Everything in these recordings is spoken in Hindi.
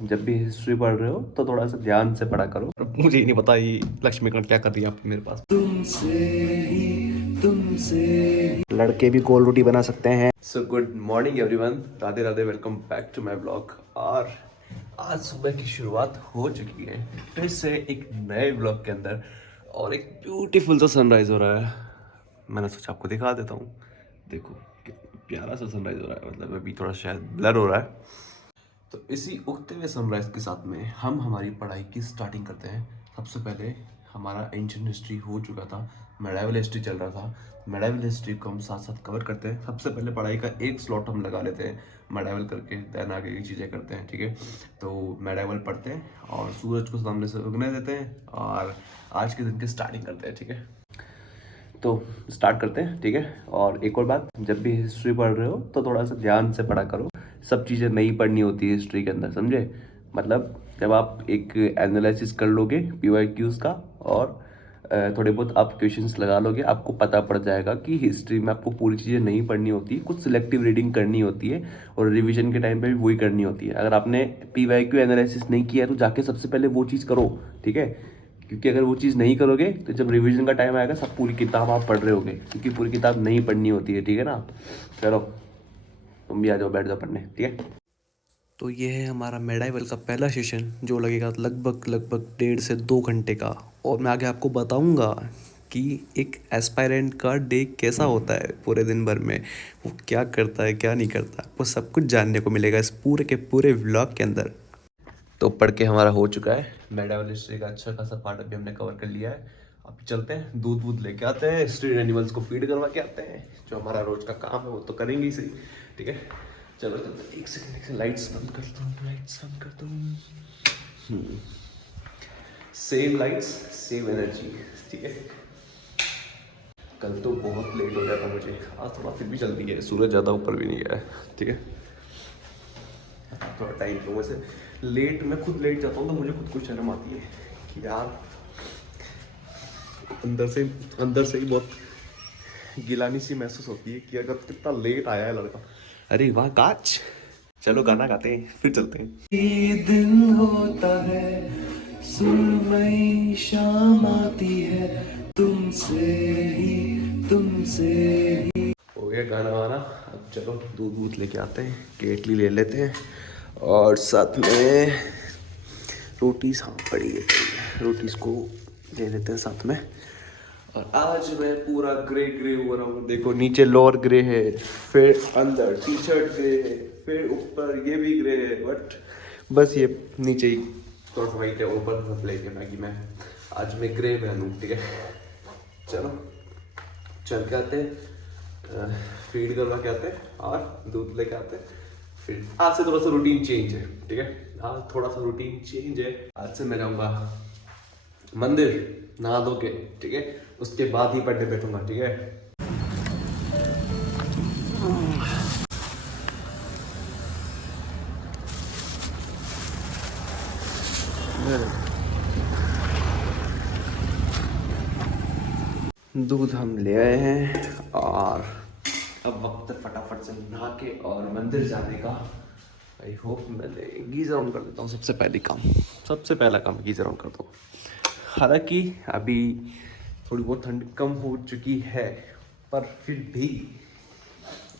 जब भी हिस्ट्री पढ़ रहे हो तो थोड़ा सा ध्यान से पढ़ा करो। मुझे ही नहीं पता ये लक्ष्मीकांत क्या कर रही है आपके मेरे पास। लड़के भी गोल रोटी बना सकते हैं। So good morning everyone, Radhe Radhe, welcome back to my blog. और आज सुबह की शुरुआत हो चुकी है फिर से एक नए ब्लॉग के अंदर, और एक ब्यूटीफुल सा सनराइज हो रहा है। मैंने सोचा आपको दिखा देता हूँ। देखो कितना प्यारा सा सनराइज हो रहा है, मतलब अभी थोड़ा शायद ब्लर हो रहा है। तो इसी उगते हुए सनराइज के साथ में हम हमारी पढ़ाई की स्टार्टिंग करते हैं। सबसे पहले हमारा एंशियंट हिस्ट्री हो चुका था, मेडाइवल हिस्ट्री चल रहा था। मेडाइवल हिस्ट्री को हम साथ साथ कवर करते हैं। सबसे पहले पढ़ाई का एक स्लॉट हम लगा लेते हैं मेडाइवल करके, देन आगे की चीज़ें करते हैं, ठीक है। तो मेडाइवल पढ़ते हैं और सूरज को सामने से उगने देते हैं और आज के दिन की स्टार्टिंग करते हैं, ठीक है। तो स्टार्ट करते हैं, ठीक है। और एक और बात, जब भी हिस्ट्री पढ़ रहे हो तो थोड़ा सा ध्यान से पढ़ा करो। सब चीज़ें नहीं पढ़नी होती है हिस्ट्री के अंदर, समझे। मतलब जब आप एक एनालिसिस कर लोगे पीवाईक्यूज का और थोड़े बहुत आप क्वेश्चंस लगा लोगे, आपको पता पड़ जाएगा कि हिस्ट्री में आपको पूरी चीज़ें नहीं पढ़नी होती, कुछ सिलेक्टिव रीडिंग करनी होती है और रिवीजन के टाइम पे भी वही करनी होती है। अगर आपने पीवाईक्यू एनालिसिस नहीं किया है तो जाके सबसे पहले वो चीज़ करो, ठीक है। क्योंकि अगर वो चीज़ नहीं करोगे तो जब रिवीजन का टाइम आएगा सब पूरी किताब आप पढ़ रहे होगे, क्योंकि पूरी किताब नहीं पढ़नी होती है, ठीक है ना। चलो तुम भी आ जाओ, बैठ जाओ पढ़ने, ठीक है। तो ये है हमारा मेडाइवल का पहला सेशन, जो लगेगा लगभग लगभग 1.5 से 2 घंटे का। और मैं आगे आपको बताऊंगा कि एक एस्पायरेंट का डे कैसा होता है पूरे दिन भर में, वो क्या करता है क्या नहीं करता, वो सब कुछ जानने को मिलेगा इस पूरे के पूरे व्लॉग के अंदर। तो पढ़ के हमारा हो चुका है मेडाइवल हिस्ट्री का अच्छा खासा पार्ट, अभी हमने कवर कर लिया है। अब चलते हैं, दूध वूध लेके आते हैं, स्ट्रीट एनिमल्स को फीड करवा के आते हैं। जो हमारा रोज का काम है वो तो करेंगे ही सही, ठीक है। चलो चलते हैं। एक सेकंड लाइट्स बंद करता हूँ, लाइट्स बंद करता हूँ। सेम लाइट्स सेम एनर्जी, ठीक है। कल तो बहुत लेट हो गया था मुझे, आज थोड़ा फिर भी जल्दी है, सूरज ज़्यादा ऊपर भी नहीं गया है, ठीक है। थोड़ा टाइम तो वैसे लेट, मैं खुद लेट जाता हूँ तो मुझे खुद को शर्म आती है कि यार अंदर से ही बहुत गिलानी सी महसूस होती है कि अगर कितना लेट आया है लड़का। अरे वाह काच, चलो गाना गाते हैं फिर चलते हैं। ये दिन होता है, सुरमई शाम आती है, तुमसे ही। हो गया गाना वाना, अब चलो दूध वूध लेके आते हैं, केटली ले लेते हैं और साथ में रोटीज, हाँ पड़ी है रोटीज को ले लेते हैं साथ में। और आज मैं पूरा ग्रे ग्रे हो रहा हूँ, देखो नीचे लोअर ग्रे है, फिर अंदर टी शर्ट ग्रे है, फिर ऊपर ये भी ग्रे है, बट बस ये नीचे ही थोड़ा सा वाइट है, ऊपर सब लेके मैगी में आज मैं ग्रे पहनूँ, ठीक है। चलो चल के आते हैं, फीड करवा के आते हैं और दूध लेके आते हैं। फिर आज से थोड़ा सा रूटीन चेंज है, ठीक है। आज थोड़ा सा रूटीन चेंज है, आज से मैं जाऊँगा मंदिर नहा धो के, ठीक है। उसके बाद ही पढ़ने बैठूंगा, ठीक है। दूध हम ले आए हैं और अब वक्त है फटाफट से नहा के और मंदिर जाने का। आई होप मैं गीजर ऑन कर देता हूँ, सबसे पहला काम गीजर ऑन कर दो। हालांकि अभी थोड़ी बहुत ठंड कम हो चुकी है, पर फिर भी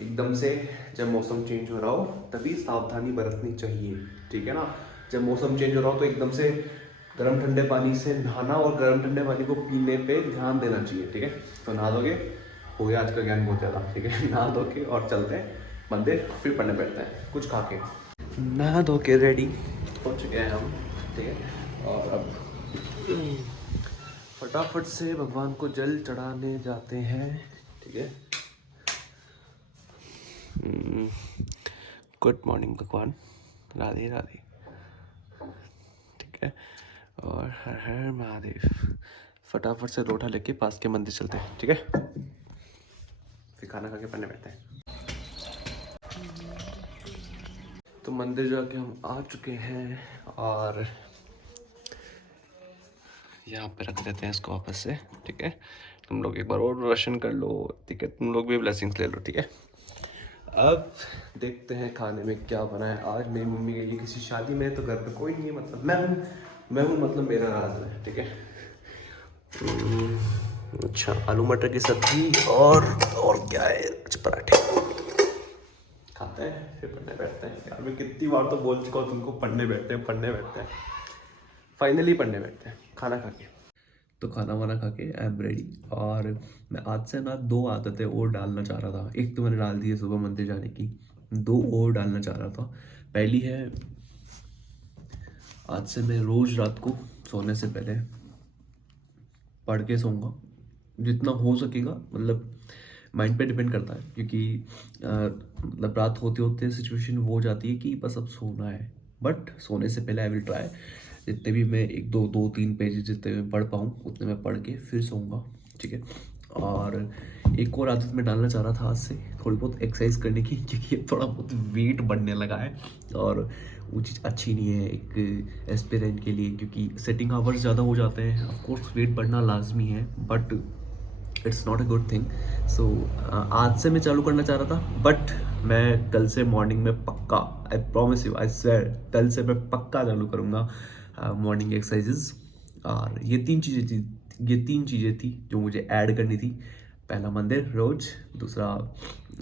एकदम से जब मौसम चेंज हो रहा हो तभी सावधानी बरतनी चाहिए, ठीक है ना। जब मौसम चेंज हो रहा हो तो एकदम से गर्म ठंडे पानी से नहाना और गर्म ठंडे पानी को पीने पे ध्यान देना चाहिए, ठीक है। तो नहा दोगे, हो गया आज का ज्ञान बहुत ज़्यादा, ठीक है। नहा धो के और चलते हैं मंदिर, फिर पढ़ने बैठते हैं कुछ खा के। नहा धो के रेडी हो चुके हैं हम, ठीक है। और अब फटाफट से भगवान को जल चढ़ाने जाते हैं, ठीक है। गुड मॉर्निंग भगवान, राधे राधे, ठीक है। और हर हर महादेव। फटाफट से लोटा लेके पास के मंदिर चलते हैं, ठीक है। फिर खाना खा के पढ़ने बैठते हैं। तो मंदिर जाके हम आ चुके हैं और यहाँ पे रख देते हैं इसको वापस से, ठीक है। तुम लोग एक बार और दर्शन कर लो, ठीक है। तुम लोग भी ब्लेसिंग्स ले लो, ठीक है। अब देखते हैं खाने में क्या बना है आज। मेरी मम्मी गई है किसी शादी में, तो घर पे कोई नहीं है, मतलब मैं हूँ मतलब मेरा राज है, ठीक है। अच्छा, आलू मटर की सब्जी और क्या है, अच्छा पराठे। खाते हैं फिर पढ़ने बैठते हैं। यार मैं कितनी बार तो बोल चुका हूँ तुमको, पढ़ने बैठते हैं। फाइनली पढ़ने बैठते हैं खाना खा के। तो खाना वाना खा के आई एम रेडी। और मैं आज से ना 2 आदतें और डालना चाह रहा था। एक तो मैंने डाल दी है सुबह मंदिर जाने की, 2 और डालना चाह रहा था। पहली है, आज से मैं रोज़ रात को सोने से पहले पढ़ के सोऊंगा, जितना हो सकेगा। मतलब माइंड पे डिपेंड करता है, क्योंकि मतलब रात होते होते सिचुएशन वो हो जाती है कि बस अब सोना है। बट सोने से पहले आई विल ट्राई, जितने भी मैं 1 2 2 3 पेजेस जितने मैं पढ़ पाऊँ उतने मैं पढ़ के फिर सोऊंगा, ठीक है। और एक और आदत मैं डालना चाह रहा था आज से, थोड़ी बहुत एक्सरसाइज करने की, क्योंकि अब थोड़ा बहुत वेट बढ़ने लगा है और वो चीज़ अच्छी नहीं है एक एस्पिरेंट के लिए, क्योंकि सेटिंग आवर्स ज़्यादा हो जाते हैं। ऑफ कोर्स वेट बढ़ना लाजमी है, but it's not a good thing. So आज से मैं चालू करना चाह रहा था, बट मैं कल से मॉर्निंग में पक्का, I promise you, I swear, कल से मैं पक्का चालू करूँगा मॉर्निंग एक्सरसाइजेज। और ये तीन चीज़ें थी जो मुझे ऐड करनी थी। पहला मंदिर रोज, दूसरा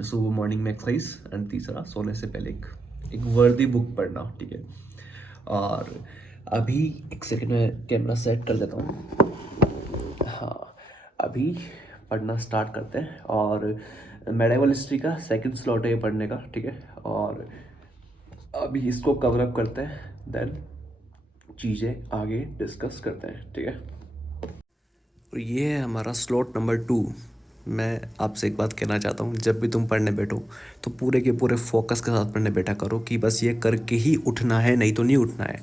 सुबह मॉर्निंग में एक्सरसाइज, एंड तीसरा सोने से पहले एक वर्दी बुक पढ़ना, ठीक है। और अभी एक सेकंड में कैमरा सेट कर देता हूँ। हाँ, अभी पढ़ना स्टार्ट करते हैं। और मेडिवल हिस्ट्री का सेकंड स्लॉट है ये पढ़ने का, ठीक है। और अभी इसको कवर अप करते हैं, देन चीज़ें आगे डिस्कस करते हैं, ठीक है। और ये है हमारा स्लॉट नंबर 2। मैं आपसे एक बात कहना चाहता हूँ, जब भी तुम पढ़ने बैठो तो पूरे के पूरे फोकस के साथ पढ़ने बैठा करो, कि बस ये करके ही उठना है, नहीं तो नहीं उठना है।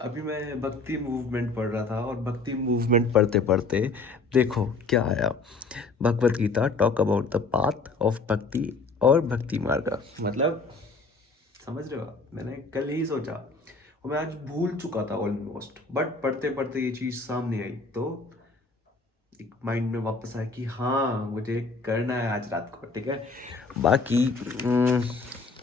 अभी मैं भक्ति मूवमेंट पढ़ रहा था, और भक्ति मूवमेंट पढ़ते पढ़ते देखो क्या आया। Bhagavad Gita talk about the path of bhakti और भक्ति मार्ग। मतलब समझ रहे हो आप? मैंने कल ही सोचा और मैं आज भूल चुका था ऑलमोस्ट, बट पढ़ते पढ़ते ये चीज़ सामने आई, तो एक माइंड में वापस आया कि हाँ मुझे करना है आज रात को, ठीक है। बाकी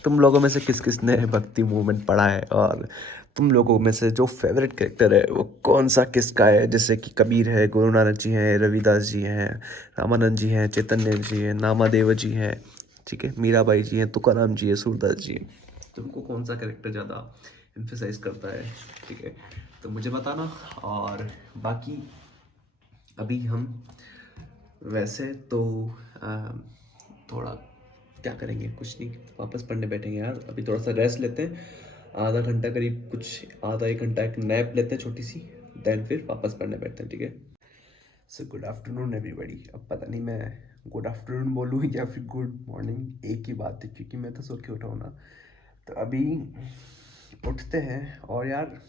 तुम लोगों में से किस किस ने भक्ति मूवमेंट पढ़ा है, और तुम लोगों में से जो फेवरेट कैरेक्टर है वो कौन सा किसका है? जैसे कि कबीर है, गुरु नानक जी हैं, रविदास जी हैं, रामानंद जी हैं, चैतन्य जी हैं, नामादेव जी हैं, ठीक है, मीराबाई जी हैं, तुकाराम जी है, सूरदास जी हैं। तुमको कौन सा कैरेक्टर ज़्यादा एम्फेसाइज करता है, ठीक है, तो मुझे बताना। और बाकी अभी हम वैसे तो थोड़ा क्या करेंगे, कुछ नहीं, वापस पढ़ने बैठेंगे यार। अभी थोड़ा सा रेस्ट लेते हैं, आधा घंटा करीब, कुछ आधा एक घंटा एक नैप लेते हैं छोटी सी, देन फिर वापस पढ़ने बैठते हैं, ठीक है। So good afternoon everybody. अब पता नहीं मैं गुड आफ्टरनून बोलूँ या फिर गुड मॉर्निंग, एक ही बात है, क्योंकि मैं तो सो के उठा हूँ ना। तो अभी उठते हैं, और यार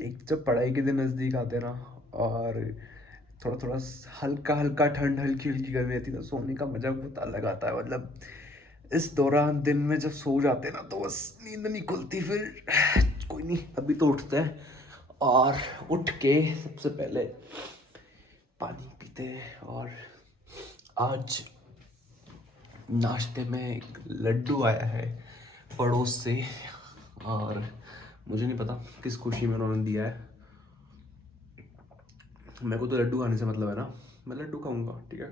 एक जब पढ़ाई के दिन नज़दीक आते हैं ना, और थोड़ा थोड़ा हल्का हल्का ठंड, हल्की हल्की गर्मी रहती है, तो सोने का मजा बहुत अलग आता है। मतलब इस दौरान दिन में जब सो जाते हैं ना, तो बस नींद नहीं खुलती फिर। कोई नहीं, अभी तो उठते हैं, और उठ के सबसे पहले पानी पीते हैं। और आज नाश्ते में एक लड्डू आया है पड़ोस से, और मुझे नहीं पता किस खुशी में उन्होंने दिया है। मेरे को तो लड्डू खाने से मतलब है ना, मैं लड्डू खाऊंगा, ठीक है।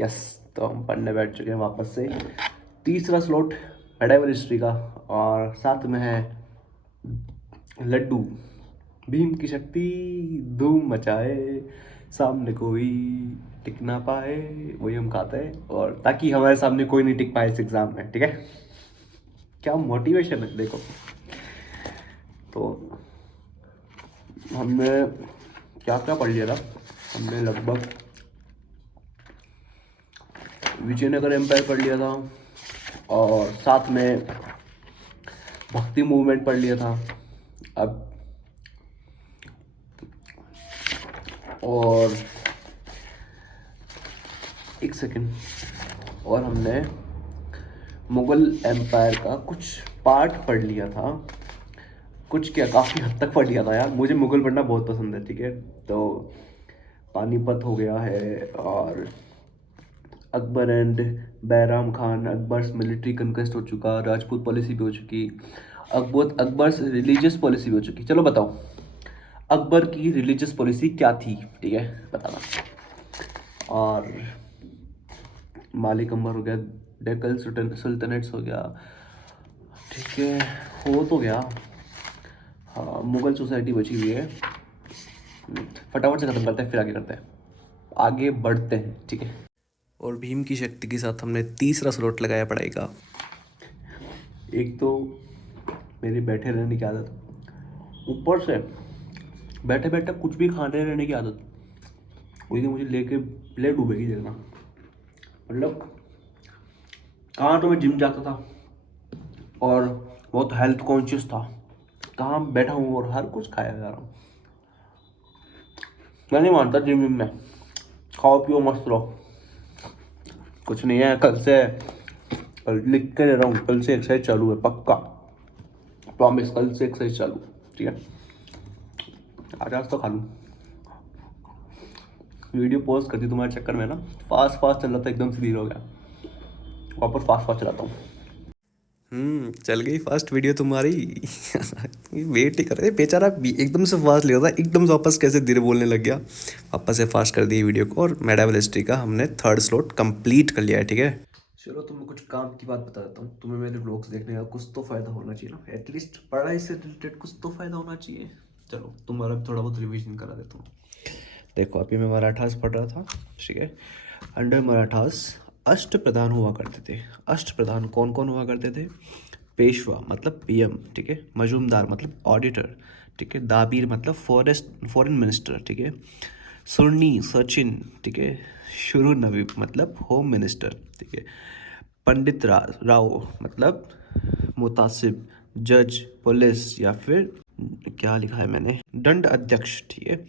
यस, तो हम पढ़ने बैठ चुके हैं वापस से। तीसरा स्लॉट मेडिवल हिस्ट्री का, और साथ में है लड्डू। भीम की शक्ति धूम मचाए, सामने कोई टिक ना पाए, वही हम खाते हैं, और ताकि हमारे सामने कोई नहीं टिक पाए इस एग्जाम में, ठीक है। क्या मोटिवेशन है देखो। तो हमने क्या क्या पढ़ लिया था, हमने लगभग विजयनगर एम्पायर पढ़ लिया था, और साथ में भक्ति मूवमेंट पढ़ लिया था। अब और एक सेकंड, और हमने मुगल एम्पायर का कुछ पार्ट पढ़ लिया था, कुछ क्या काफ़ी हद तक पढ़ लिया था यार। मुझे मुगल पढ़ना बहुत पसंद है, ठीक है। तो पानीपत हो गया है, और Akbar and Bairam Khan, Akbar's military conquest हो चुका, राजपूत पॉलिसी भी हो चुकी, अकबर्स रिलीजियस पॉलिसी भी हो चुकी। चलो बताओ अकबर की रिलीजियस पॉलिसी क्या थी, ठीक है बताना। और मालिक अंबर हो गया, डेक्कन सुल्तनेट्स हो गया, ठीक है हो तो गया। हाँ मुगल सोसाइटी बची हुई है। फटाफट से ख़त्म करते हैं फिर आगे करते हैं, आगे बढ़ते हैं, ठीक है। और भीम की शक्ति के साथ हमने तीसरा स्लॉट लगाया पढ़ाई का। एक तो मेरी बैठे रहने की आदत, ऊपर से बैठे बैठे कुछ भी खाने रहने की आदत, वही तो मुझे लेके ले डूबेगी देखना। मतलब कहाँ तो मैं जिम जाता था और बहुत हेल्थ कॉन्शियस था, कहाँ बैठा हूँ और हर कुछ खाया जा रहा हूँ। मैं नहीं मानता जिम में, खाओ पियो मस्त रहो। कुछ नहीं है, कल लिख के दे रहा हूँ, कल से एक्सरसाइज चालू है पक्का, प्रॉमिस कल से एक्सरसाइज चालू, ठीक है। आज तो खा लूँ। वीडियो पॉज कर दी तुम्हारे चक्कर में ना, फास्ट चल रहा था एकदम से धीरे हो गया, वापस फास्ट चलाता हूँ। चल गई फास्ट वीडियो तुम्हारी। वेट ही कर रहे बेचारा, एकदम से फास्ट लिया था, एकदम से वापस कैसे धीरे बोलने लग गया। वापस से फास्ट कर दी वीडियो को, और मेडावल हिस्ट्री का हमने थर्ड स्लॉट कंप्लीट कर लिया है, ठीक है। चलो तुम्हें कुछ काम की बात बता देता हूँ, तुम्हें मेरे व्लॉग्स देखने का कुछ तो फायदा होना चाहिए ना, एटलीस्ट पढ़ाई से रिलेटेड कुछ तो फायदा होना चाहिए। चलो तुम्हारा भी थोड़ा बहुत रिविजन करा देता हूँ। देखो अभी मैं मराठास पढ़ रहा था, ठीक है। अंडर मराठास अष्ट प्रधान हुआ करते थे। अष्ट प्रधान कौन कौन हुआ करते थे? पेशवा मतलब पीएम, ठीक है। मजूमदार मतलब ऑडिटर, ठीक है। दाबीर मतलब फॉरेन मिनिस्टर, ठीक है। सुरनी सचिन, ठीक है। शुरू नवीब मतलब होम मिनिस्टर, ठीक है। पंडित राव मतलब मुतासिब, जज, पुलिस या फिर क्या लिखा है मैंने, दंड अध्यक्ष, ठीक है।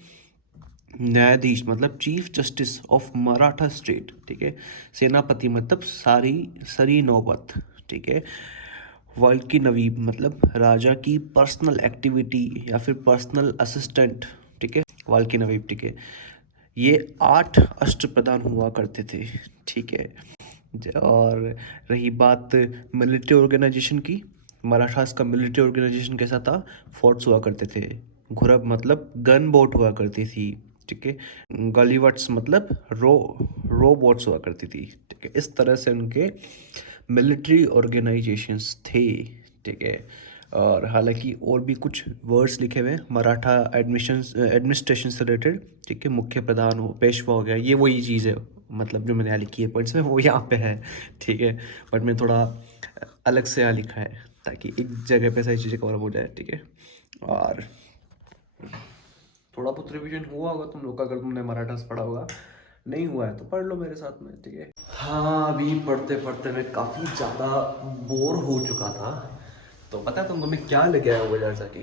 न्यायाधीश मतलब chief justice of Maratha state, ठीक है। सेनापति मतलब सरी नौबत, ठीक है। वाल्की नवीब मतलब राजा की पर्सनल एक्टिविटी या फिर पर्सनल असिस्टेंट, ठीक है, वाल्की नवीब, ठीक है। ये 8 अष्टप्रधान हुआ करते थे, ठीक है। और रही बात मिलिट्री ऑर्गेनाइजेशन की, मराठास का मिलिट्री ऑर्गेनाइजेशन कैसा था? फोर्ट्स हुआ करते थे, घुरब मतलब गन बोट हुआ करती थी, ठीक है। गलीवर्ट्स मतलब रो बोट्स हुआ करती थी, ठीक है। इस तरह से उनके मिलिट्री ऑर्गेनाइजेशंस थे, ठीक है। और हालांकि और भी कुछ वर्ड्स लिखे हुए हैं मराठा एडमिनिस्ट्रेशन से रिलेटेड, ठीक है। मुख्य प्रधान हो, पेशवा हो गया, ये वही चीज़ है, मतलब जो मैंने यहाँ लिखी है पॉइंट्स में वो यहाँ पे है, ठीक है। बट मैं थोड़ा अलग से यहाँ लिखा है ताकि एक जगह पे सारी चीज़ें कवर हो जाए, ठीक है। और थोड़ा बहुत रिवीजन हुआ होगा तुम लोग का, अगर तुमने मराठास पढ़ा होगा, नहीं हुआ है तो पढ़ लो मेरे साथ में, ठीक है। हाँ अभी पढ़ते पढ़ते मैं काफ़ी ज़्यादा बोर हो चुका था, तो पता है तुमको मैं क्या लेके आया हूँ बाजार जाके?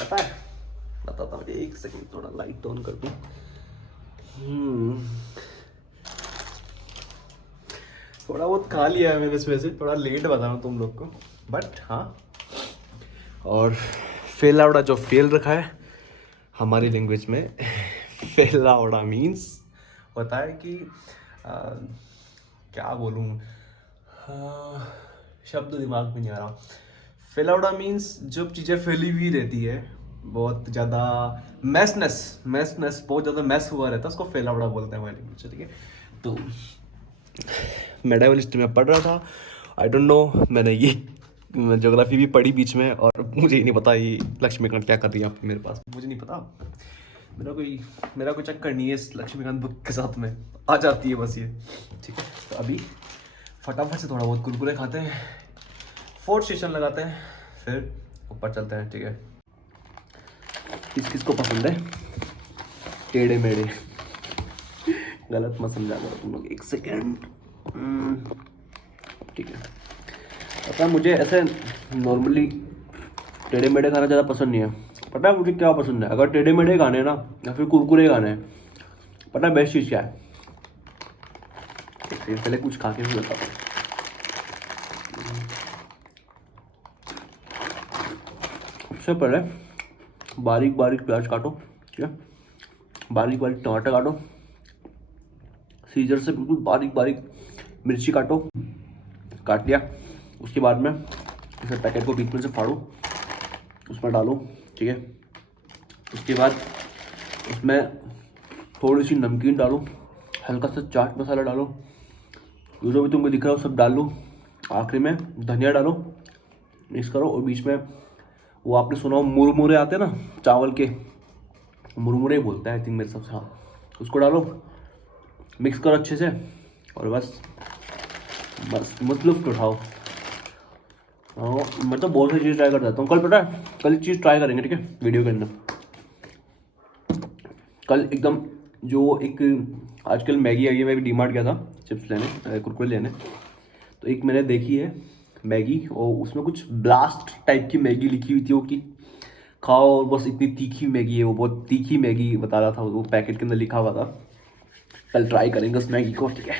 पता है, बताता हूँ, एक सेकंड थोड़ा लाइट ऑन कर दूँ। थोड़ा बहुत खा लिया है मैंने इसमें से, थोड़ा लेट बता रहा हूँ तुम लोग को, बट हाँ। और फेलावड़ा जो फेल रखा है हमारी लैंग्वेज में, फेलावड़ा मीन्स होता है कि क्या बोलूँ, शब्द दिमाग में नहीं आ रहा। फेलावड़ा मीन्स जब चीज़ें फैली हुई रहती है, बहुत ज़्यादा मैसनेस बहुत ज़्यादा मैस हुआ रहता है, उसको फेलावड़ा बोलते हैं हमारी लैंग्वेज, ठीक है। तो मेडावल हिस्ट्री में पढ़ रहा था, आई डोंट नो, मैंने ये ज्योग्राफी भी पढ़ी बीच में, और मुझे ही नहीं पता ये लक्ष्मीकांत क्या कर रही है आपके मेरे पास, मुझे नहीं पता। मेरा कोई चक्कर नहीं है इस लक्ष्मीकांत बुक के साथ में, आ जाती है बस ये, ठीक है। तो अभी फटाफट से थोड़ा बहुत कुरकुरे खाते हैं, फोर्थ सेशन लगाते हैं, फिर ऊपर चलते हैं, ठीक है। किस को पसंद है टेढ़े मेढ़े? गलत मत समझा करो तुम लोग, एक सेकेंड, ठीक है। पता है मुझे ऐसे नॉर्मली टेढ़े मेढ़े खाना ज़्यादा पसंद नहीं है। पता है मुझे क्या पसंद है? अगर टेढ़े मेढ़े खाने हैं ना, या फिर कुरकुरे खाने हैं, पता है बेस्ट चीज़ क्या है? पहले कुछ खा के भी बताता हूँ। सबसे पहले बारीक बारीक प्याज काटो, ठीक है। बारीक बारीक टमाटर काटो, सीजर से बिल्कुल बारीक बारीक मिर्ची काटो, काट लिया। उसके बाद में इसे पैकेट को बीच में से फाड़ो, उसमें डालो, ठीक है। उसके बाद उसमें थोड़ी सी नमकीन डालो, हल्का सा चाट मसाला डालो, जो भी तुमको दिख रहा हो सब डाल लो। आखिरी में धनिया डालो, मिक्स करो। और बीच में वो आपने सुना हो मुरमुरे आते हैं ना चावल के, मुरमुरे बोलते हैं आई थिंक मेरे सबसे, हाँ, उसको डालो, मिक्स करो अच्छे से और बस बस मत लुफ्त उठाओ। मैं तो बहुत सारी चीज़ ट्राई कर देता हूँ। कल पता है, कल चीज़ ट्राई करेंगे, ठीक है, वीडियो के अंदर। कल एकदम जो एक आजकल मैगी आई है, मैं भी डीमार्ट गया था चिप्स लेने, कुरकुरे लेने, तो एक मैंने देखी है मैगी, और उसमें कुछ ब्लास्ट टाइप की मैगी लिखी हुई थी वो, कि खाओ और बस इतनी तीखी मैगी है वो, बहुत तीखी मैगी बता रहा था वो, पैकेट के अंदर लिखा हुआ था। कल ट्राई करेंगे उस मैगी को, ठीक है।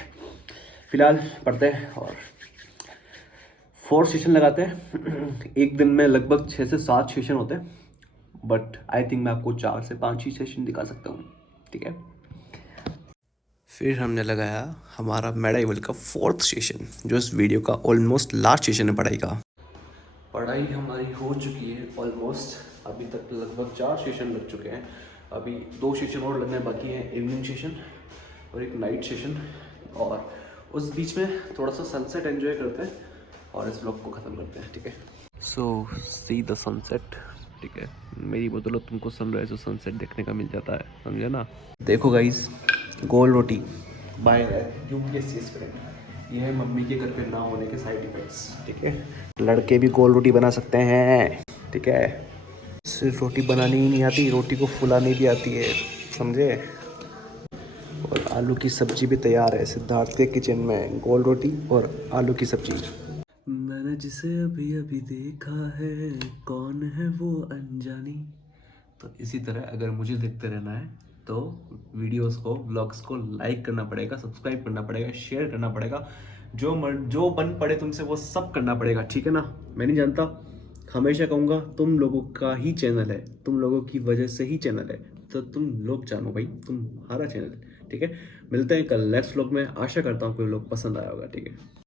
फिलहाल पढ़ते हैं और 4 सेशन लगाते हैं। एक दिन में लगभग 6 से 7 सेशन होते हैं, बट आई थिंक मैं आपको 4 से 5 ही सेशन दिखा सकता हूँ, ठीक है। फिर हमने लगाया हमारा मेडाइवल का 4th सेशन, जो इस वीडियो का ऑलमोस्ट लास्ट सेशन है पढ़ाई का। पढ़ाई हमारी हो चुकी है ऑलमोस्ट, अभी तक लगभग 4 सेशन लग चुके हैं। अभी 2 सेशन और लगने बाकी हैं, इवनिंग सेशन और एक नाइट सेशन, और उस बीच में थोड़ा सा सनसेट एंजॉय करते हैं और इस व्लॉग को ख़त्म करते हैं, ठीक है। सो सी द सनसेट, ठीक है। मेरी बदौलत तुमको सनराइज और सनसेट देखने का मिल जाता है, समझे ना। देखो गाइस, गोल रोटी बाय यूपीएससी एस्पिरेंट, ये है मम्मी के घर पे ना होने के साइड इफेक्ट्स, ठीक है। लड़के भी गोल रोटी बना सकते हैं, ठीक है। सिर्फ रोटी बनानी ही नहीं आती, रोटी को फुलानी भी आती है, समझे। और आलू की सब्जी भी तैयार है सिद्धार्थ के किचन में, गोल रोटी और आलू की सब्जी। मैंने जिसे अभी अभी देखा है, कौन है वो अनजानी। तो इसी तरह अगर मुझे देखते रहना है तो वीडियोस को, व्लॉग्स को लाइक करना पड़ेगा, सब्सक्राइब करना पड़ेगा, शेयर करना पड़ेगा, जो बन पड़े तुमसे वो सब करना पड़ेगा, ठीक है ना। मैं नहीं जानता, हमेशा कहूँगा तुम लोगों का ही चैनल है, तुम लोगों की वजह से ही चैनल है, तो तुम लोग जानो भाई, तुम्हारा चैनल है, ठीक है। मिलते हैं कल नेक्स्ट व्लॉग में, आशा करता हूँ कोई लोग पसंद आया होगा, ठीक है।